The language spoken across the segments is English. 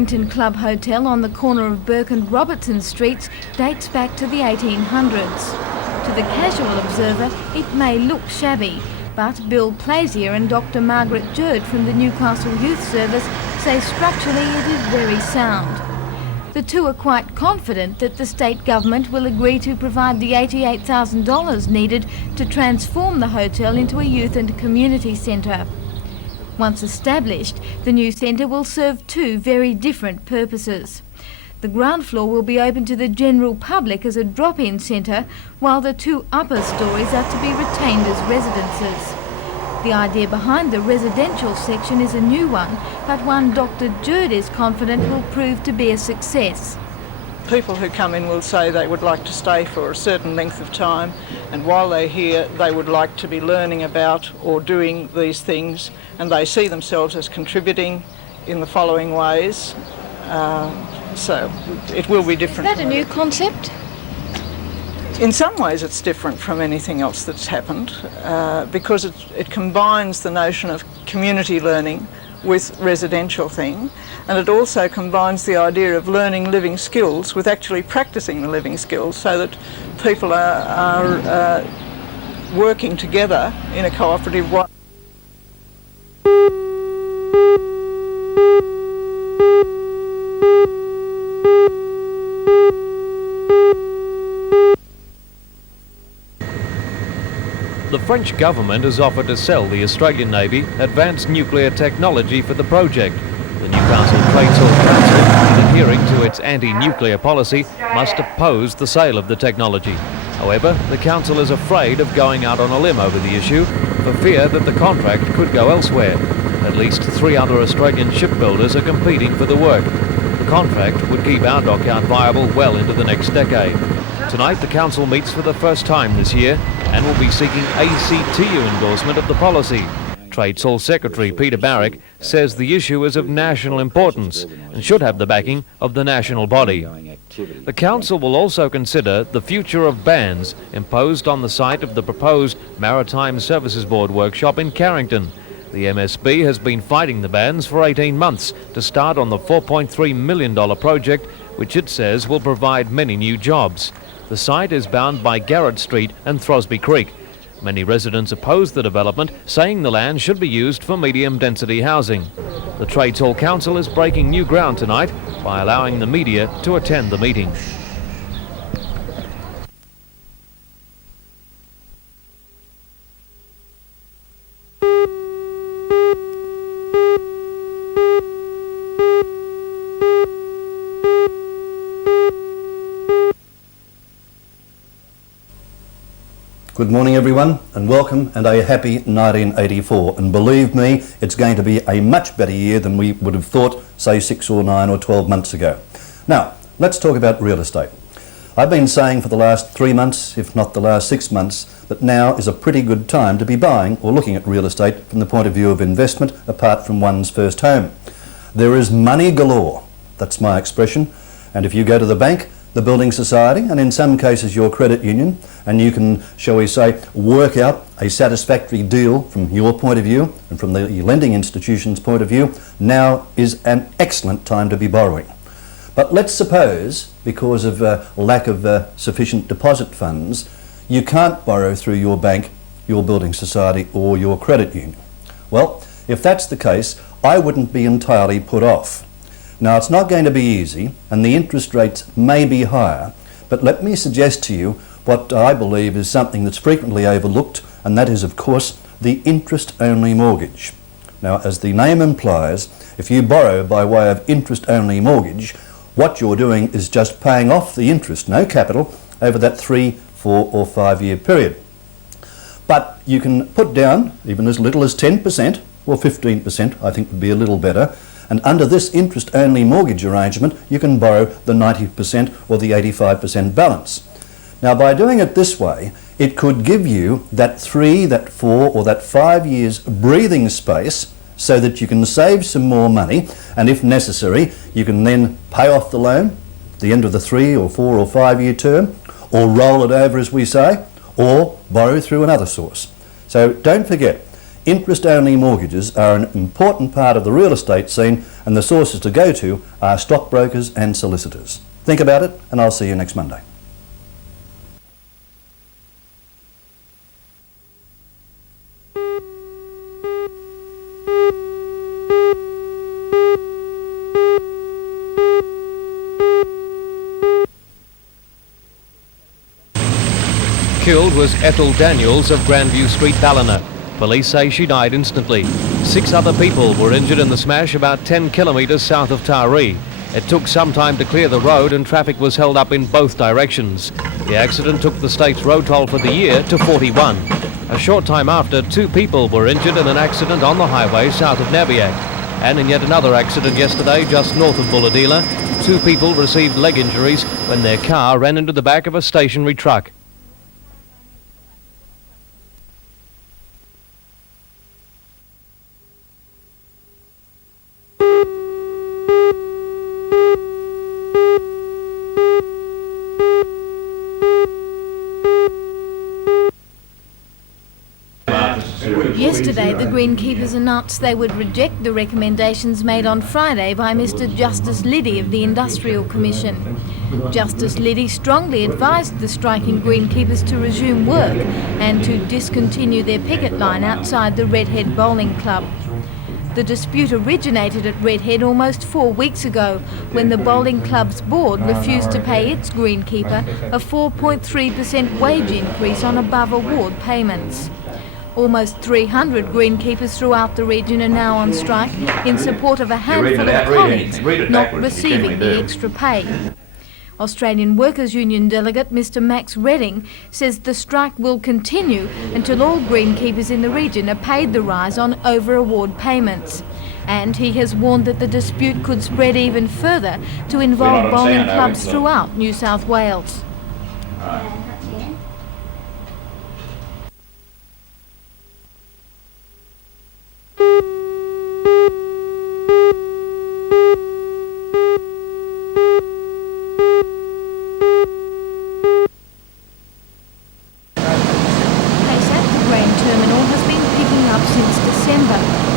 Carrington Club Hotel on the corner of Burke and Robertson Streets dates back to the 1800s. To the casual observer, it may look shabby, but Bill Plazier and Dr. Margaret Jerd from the Newcastle Youth Service say structurally it is very sound. The two are quite confident that the state government will agree to provide the $88,000 needed to transform the hotel into a youth and community centre. Once established, the new centre will serve two very different purposes. The ground floor will be open to the general public as a drop-in centre, while the two upper stories are to be retained as residences. The idea behind the residential section is a new one, but one Dr. Jerd is confident will prove to be a success. People who come in will say they would like to stay for a certain length of time, and while they're here they would like to be learning about or doing these things, and they see themselves as contributing in the following ways. So it will be different. Is that a new concept? In some ways it's different from anything else that's happened because it combines the notion of community learning with residential thing, and it also combines the idea of learning living skills with actually practicing the living skills, so that people are working together in a cooperative way. The French government has offered to sell the Australian Navy advanced nuclear technology for the project. The Newcastle Trades Hall Council, adhering to its anti-nuclear policy, must oppose the sale of the technology. However, the council is afraid of going out on a limb over the issue for fear that the contract could go elsewhere. At least 3 other Australian shipbuilders are competing for the work. The contract would keep our dockyard viable well into the next decade. Tonight the council meets for the first time this year and will be seeking ACTU endorsement of the policy. Trades Hall Secretary Peter Barrick says the issue is of national importance and should have the backing of the national body. The council will also consider the future of bans imposed on the site of the proposed Maritime Services Board workshop in Carrington. The MSB has been fighting the bans for 18 months to start on the $4.3 million project, which it says will provide many new jobs. The site is bound by Garrett Street and Throsby Creek. Many residents oppose the development, saying the land should be used for medium-density housing. The Trades Hall Council is breaking new ground tonight by allowing the media to attend the meeting. Good morning everyone, and welcome and a happy 1984, and believe me, it's going to be a much better year than we would have thought, say 6 or 9 or 12 months ago. Now, let's talk about real estate. I've been saying for the last 3 months, if not the last 6 months, that now is a pretty good time to be buying or looking at real estate from the point of view of investment apart from one's first home. There is money galore, that's my expression, and if you go to the bank, the building society, and in some cases your credit union, and you can, shall we say, work out a satisfactory deal from your point of view and from the lending institution's point of view, now is an excellent time to be borrowing. But let's suppose, because of lack of sufficient deposit funds, you can't borrow through your bank, your building society or your credit union. Well, if that's the case, I wouldn't be entirely put off. Now, it's not going to be easy, and the interest rates may be higher, but let me suggest to you what I believe is something that's frequently overlooked, and that is, of course, the interest-only mortgage. Now, as the name implies, if you borrow by way of interest-only mortgage, what you're doing is just paying off the interest, no capital, over that 3, 4 or 5 year period. But you can put down even as little as 10% or 15%, I think would be a little better. And under this interest-only mortgage arrangement, you can borrow the 90% or the 85% balance. Now, by doing it this way, it could give you that 3, that 4 or that 5 years breathing space so that you can save some more money, and if necessary, you can then pay off the loan at the end of the 3 or 4 or 5 year term, or roll it over, as we say, or borrow through another source. So don't forget, Interest-only mortgages are an important part of the real estate scene, and the sources to go to are stockbrokers and solicitors. Think about it, and I'll see you next Monday. Killed was Ethel Daniels of Grandview Street, Ballina. Police say she died instantly. 6 other people were injured in the smash about 10 kilometres south of Taree. It took some time to clear the road and traffic was held up in both directions. The accident took the state's road toll for the year to 41. A short time after, 2 people were injured in an accident on the highway south of Nabiac. And in yet another accident yesterday just north of Bulladila, 2 people received leg injuries when their car ran into the back of a stationary truck. Yesterday, the Greenkeepers announced they would reject the recommendations made on Friday by Mr Justice Liddy of the Industrial Commission. Justice Liddy strongly advised the striking Greenkeepers to resume work and to discontinue their picket line outside the Redhead Bowling Club. The dispute originated at Redhead almost 4 weeks ago when the bowling club's board refused to pay its greenkeeper a 4.3% wage increase on above award payments. Almost 300 greenkeepers throughout the region are now on strike in support of a handful of colleagues not receiving the extra pay. Australian Workers' Union delegate Mr Max Redding says the strike will continue until all greenkeepers in the region are paid the rise on over-award payments. And he has warned that the dispute could spread even further to involve bowling clubs throughout New South Wales.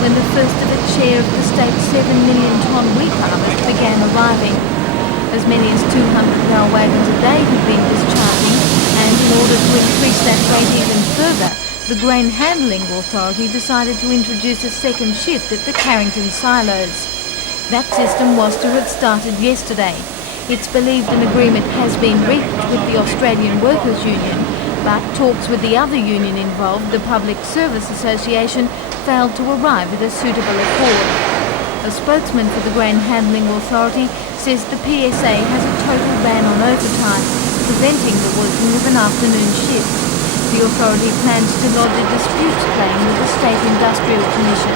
When the first of its share of the state's 7 million tonne wheat harvest began arriving. As many as 200 rail wagons a day had been discharging, and in order to increase that rate even further, the Grain Handling Authority decided to introduce a second shift at the Carrington silos. That system was to have started yesterday. It's believed an agreement has been reached with the Australian Workers' Union, but talks with the other union involved, the Public Service Association, failed to arrive at a suitable accord. A spokesman for the Grain Handling Authority says the PSA has a total ban on overtime, preventing the working of an afternoon shift. The authority plans to lodge a disputes claim with the State Industrial Commission.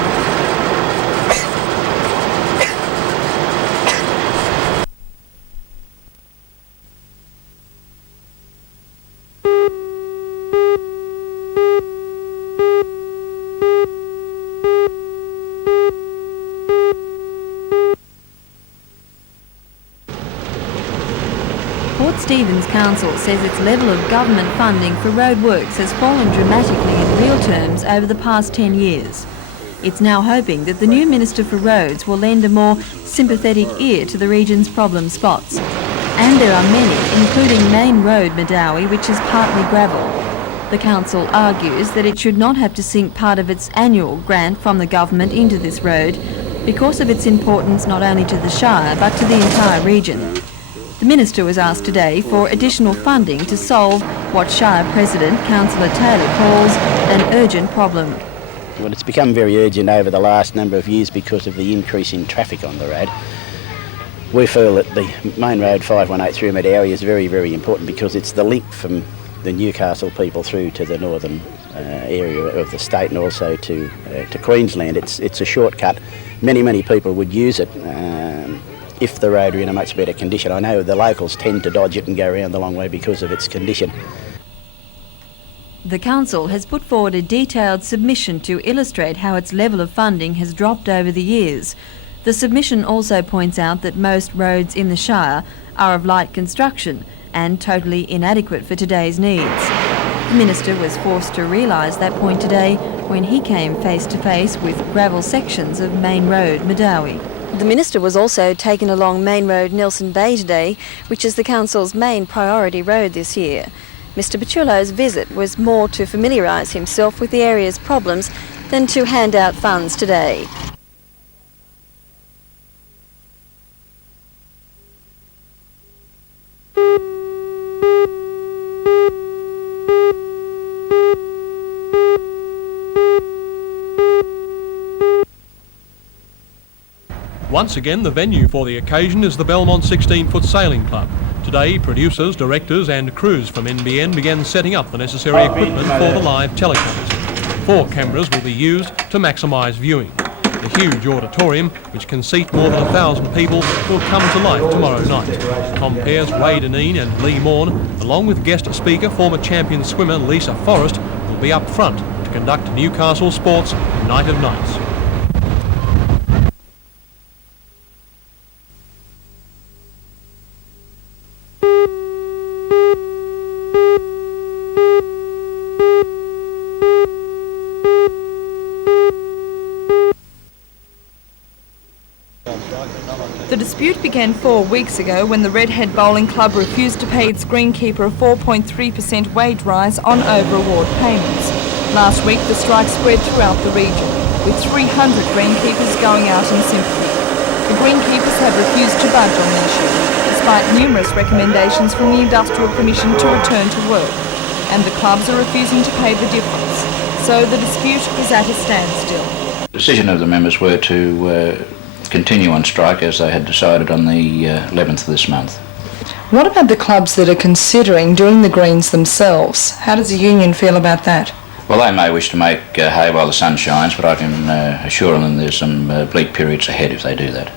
Port Stephens Council says its level of government funding for roadworks has fallen dramatically in real terms over the past 10 years. It's now hoping that the new Minister for Roads will lend a more sympathetic ear to the region's problem spots. And there are many, including Main Road Madawi, which is partly gravel. The council argues that it should not have to sink part of its annual grant from the government into this road because of its importance not only to the Shire but to the entire region. The Minister was asked today for additional funding to solve what Shire President Councillor Taylor calls an urgent problem. Well, it's become very urgent over the last number of years because of the increase in traffic on the road. We feel that the main road 518 through Madawi is very, very important because it's the link from the Newcastle people through to the northern area of the state and also to Queensland. It's a shortcut. Many people would use it if the road were in a much better condition. I know the locals tend to dodge it and go around the long way because of its condition. The council has put forward a detailed submission to illustrate how its level of funding has dropped over the years. The submission also points out that most roads in the Shire are of light construction and totally inadequate for today's needs. The Minister was forced to realise that point today when he came face to face with gravel sections of Main Road, Madawi. The Minister was also taken along Main Road, Nelson Bay today, which is the Council's main priority road this year. Mr Paciullo's visit was more to familiarise himself with the area's problems than to hand out funds today. Once again, the venue for the occasion is the Belmont 16-foot Sailing Club. Today, producers, directors and crews from NBN began setting up the necessary equipment for the live telecast. 4 cameras will be used to maximise viewing. The huge auditorium, which can seat more than 1,000 people, will come to life tomorrow night. Tom Pearce, Ray Deneen and Lee Morn, along with guest speaker, former champion swimmer Lisa Forrest, will be up front to conduct Newcastle Sports' Night of Nights. The dispute began 4 weeks ago when the Redhead Bowling Club refused to pay its greenkeeper a 4.3% wage rise on over-award payments. Last week, the strike spread throughout the region, with 300 greenkeepers going out in sympathy. The greenkeepers have refused to budge on the issue, despite numerous recommendations from the Industrial Commission to return to work, and the clubs are refusing to pay the difference. So the dispute is at a standstill. The decision of the members were to continue on strike as they had decided on the 11th of this month. What about the clubs that are considering doing the greens themselves? How does the union feel about that? Well, they may wish to make hay while the sun shines, but I can assure them there's some bleak periods ahead if they do that.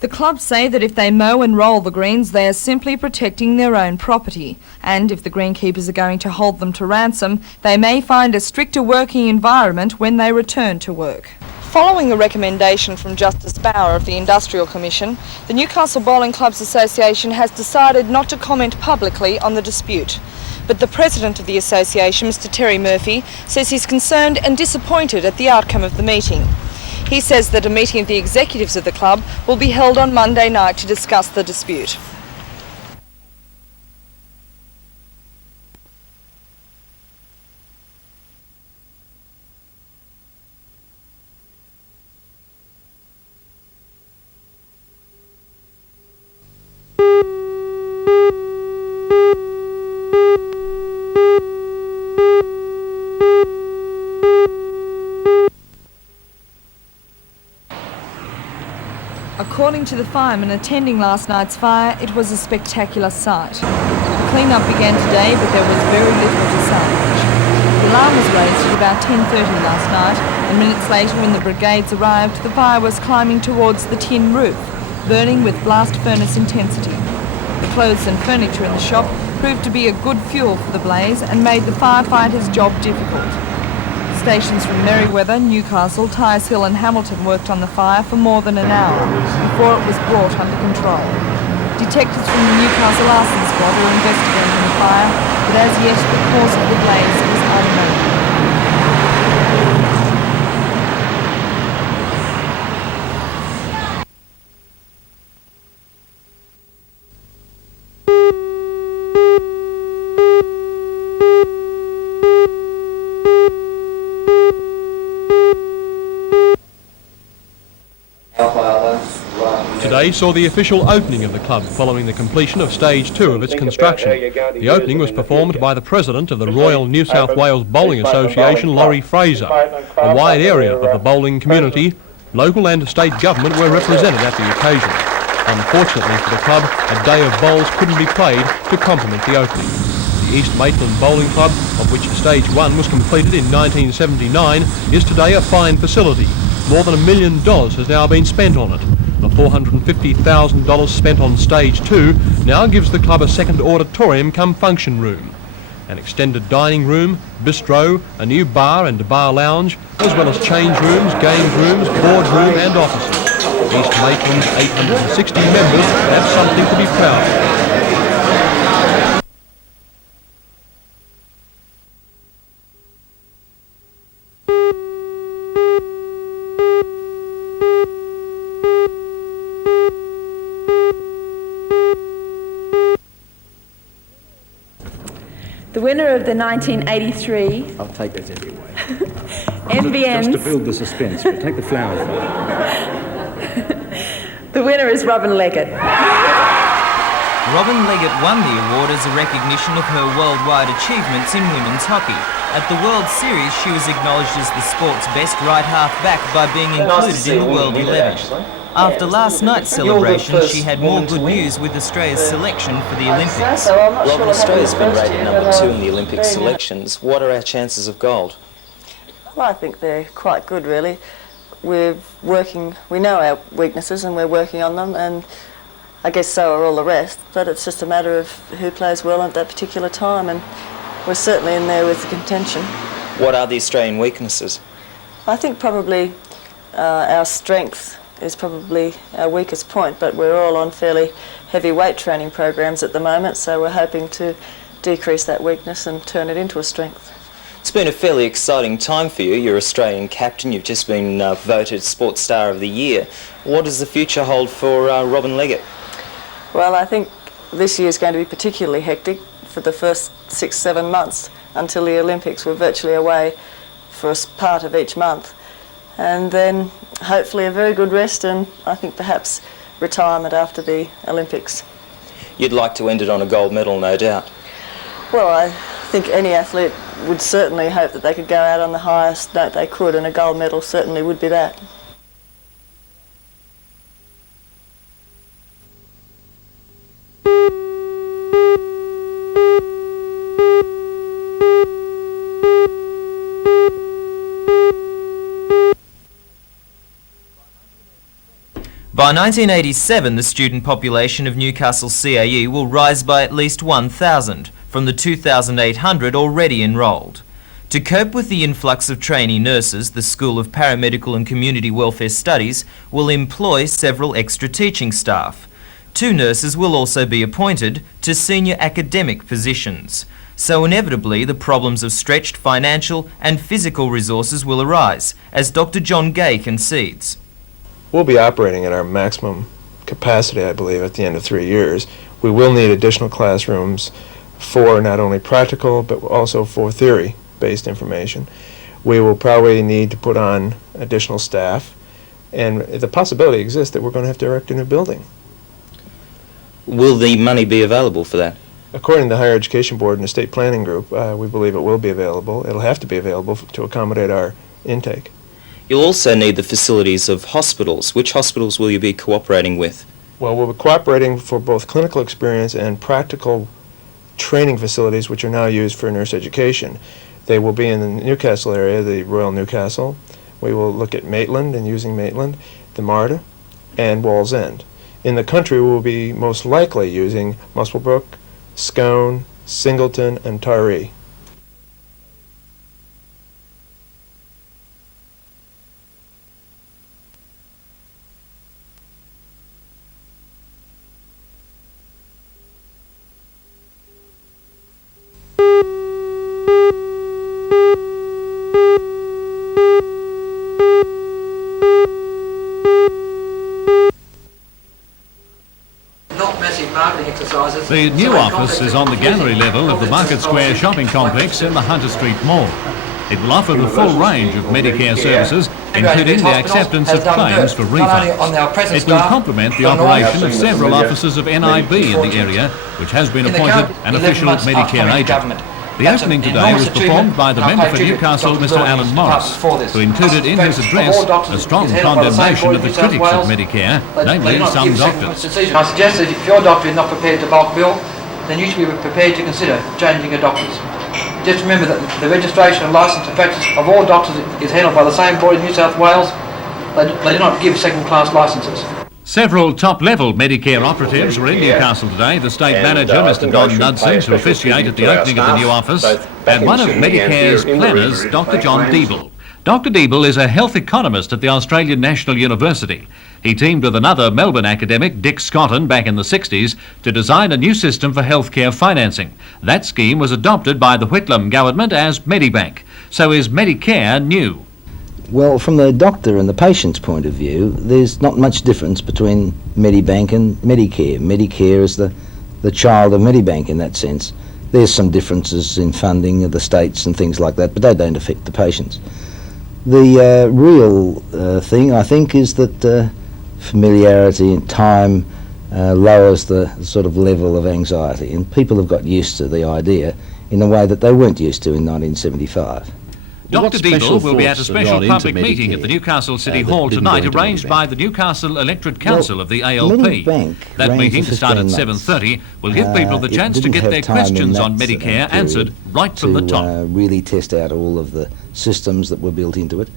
The clubs say that if they mow and roll the greens, they are simply protecting their own property. And if the greenkeepers are going to hold them to ransom, they may find a stricter working environment when they return to work. Following a recommendation from Justice Bauer of the Industrial Commission, the Newcastle Bowling Clubs Association has decided not to comment publicly on the dispute. But the president of the association, Mr Terry Murphy, says he's concerned and disappointed at the outcome of the meeting. He says that a meeting of the executives of the club will be held on Monday night to discuss the dispute. According to the firemen attending last night's fire, it was a spectacular sight. The clean-up began today, but there was very little to salvage. The alarm was raised at about 10:30 last night, and minutes later when the brigades arrived, the fire was climbing towards the tin roof, burning with blast furnace intensity. The clothes and furniture in the shop proved to be a good fuel for the blaze and made the firefighters' job difficult. Stations from Merriweather, Newcastle, Tyers Hill and Hamilton worked on the fire for more than an hour before it was brought under control. Detectives from the Newcastle Arson Squad are investigating the fire, but as yet the cause of the blaze is unknown. Today saw the official opening of the club following the completion of stage 2 of its construction. The opening was performed by the president of the Royal New South Wales Bowling Association, Laurie Fraser. A wide area of the bowling community, local and state government were represented at the occasion. Unfortunately for the club, a day of bowls couldn't be played to complement the opening. The East Maitland Bowling Club, of which stage 1 was completed in 1979, is today a fine facility. More than $1 million has now been spent on it. The $450,000 spent on stage 2 now gives the club a second auditorium come function room. An extended dining room, bistro, a new bar and bar lounge, as well as change rooms, games rooms, boardroom and offices. East Maitland's 860 members have something to be proud of. The winner of the 1983 I'll take that anyway. NBN... Just to build the suspense, but take the flowers. The winner is Robin Leggett. Robin Leggett won the award as a recognition of her worldwide achievements in women's hockey. At the World Series, she was acknowledged as the sport's best right half back by being included in the World 11. After last night's celebration, she had more good news with Australia's selection for the Olympics. Robin, Australia's been rated number 2 in the Olympic selections. What are our chances of gold? Well, I think they're quite good, really. We know our weaknesses and we're working on them, and I guess so are all the rest, but it's just a matter of who plays well at that particular time, and we're certainly in there with the contention. What are the Australian weaknesses? I think probably our strength is probably our weakest point, but we're all on fairly heavy weight training programs at the moment, so we're hoping to decrease that weakness and turn it into a strength. It's been a fairly exciting time for you. You're Australian captain, you've just been voted Sports Star of the Year. What does the future hold for Robin Leggett? Well, I think this year is going to be particularly hectic for the first 6-7 months until the Olympics. We're virtually away for a part of each month. And then hopefully a very good rest, and I think perhaps retirement after the Olympics. You'd like to end it on a gold medal, no doubt. Well, I think any athlete would certainly hope that they could go out on the highest note they could, and a gold medal certainly would be that. By 1987, the student population of Newcastle CAU will rise by at least 1,000 from the 2,800 already enrolled. To cope with the influx of trainee nurses, the School of Paramedical and Community Welfare Studies will employ several extra teaching staff. 2 nurses will also be appointed to senior academic positions. So inevitably, the problems of stretched financial and physical resources will arise, as Dr. John Gay concedes. We'll be operating at our maximum capacity, I believe, at the end of 3 years. We will need additional classrooms for not only practical, but also for theory-based information. We will probably need to put on additional staff, and the possibility exists that we're going to have to erect a new building. Will the money be available for that? According to the Higher Education Board and the State Planning Group, we believe it will be available. It'll have to be available to accommodate our intake. You'll also need the facilities of hospitals. Which hospitals will you be cooperating with? Well, we'll be cooperating for both clinical experience and practical training facilities, which are now used for nurse education. They will be in the Newcastle area, the Royal Newcastle. We will look at Maitland and using Maitland, the MARTA, and Wallsend. In the country, we will be most likely using Muswellbrook, Scone, Singleton, and Taree. The new office is on the gallery level of the Market Square shopping complex in the Hunter Street Mall. It will offer the full range of Medicare services, including the acceptance of claims for refunds. It will complement the operation of several offices of NIB in the area, which has been appointed an official Medicare agent. The opening today was performed by the member for Newcastle, Mr. Alan Morris, who included in his address a strong condemnation of the critics of Medicare, namely some doctors. I suggest that if your doctor is not prepared to bulk bill, then you should be prepared to consider changing your doctors. Just remember that the registration and licence and practice of all doctors is handled by the same body in New South Wales. They do not give second-class licences. Several top-level Medicare operatives were in Newcastle today. The State Manager, Mr. Don Knudsen, to officiate at the opening of the new office, and one of Medicare's planners, Dr. John Deeble. Dr. Deeble is a health economist at the Australian National University. He teamed with another Melbourne academic, Dick Scotton, back in the 60s to design a new system for healthcare financing. That scheme was adopted by the Whitlam government as Medibank. So is Medicare new? Well, from the doctor and the patient's point of view, there's not much difference between Medibank and Medicare. Medicare is the child of Medibank in that sense. There's some differences in funding of the states and things like that, but they don't affect the patients. The real thing, I think, is that familiarity and time lowers the sort of level of anxiety, and people have got used to the idea in a way that they weren't used to in 1975. Dr Deeble will be at a special public meeting at the Newcastle City Hall tonight, arranged by the Newcastle Electorate Council of the ALP. That meeting, to start at 7:30, will give people the chance to get their questions on Medicare answered right from the top. Really test out all of the systems that were built into it.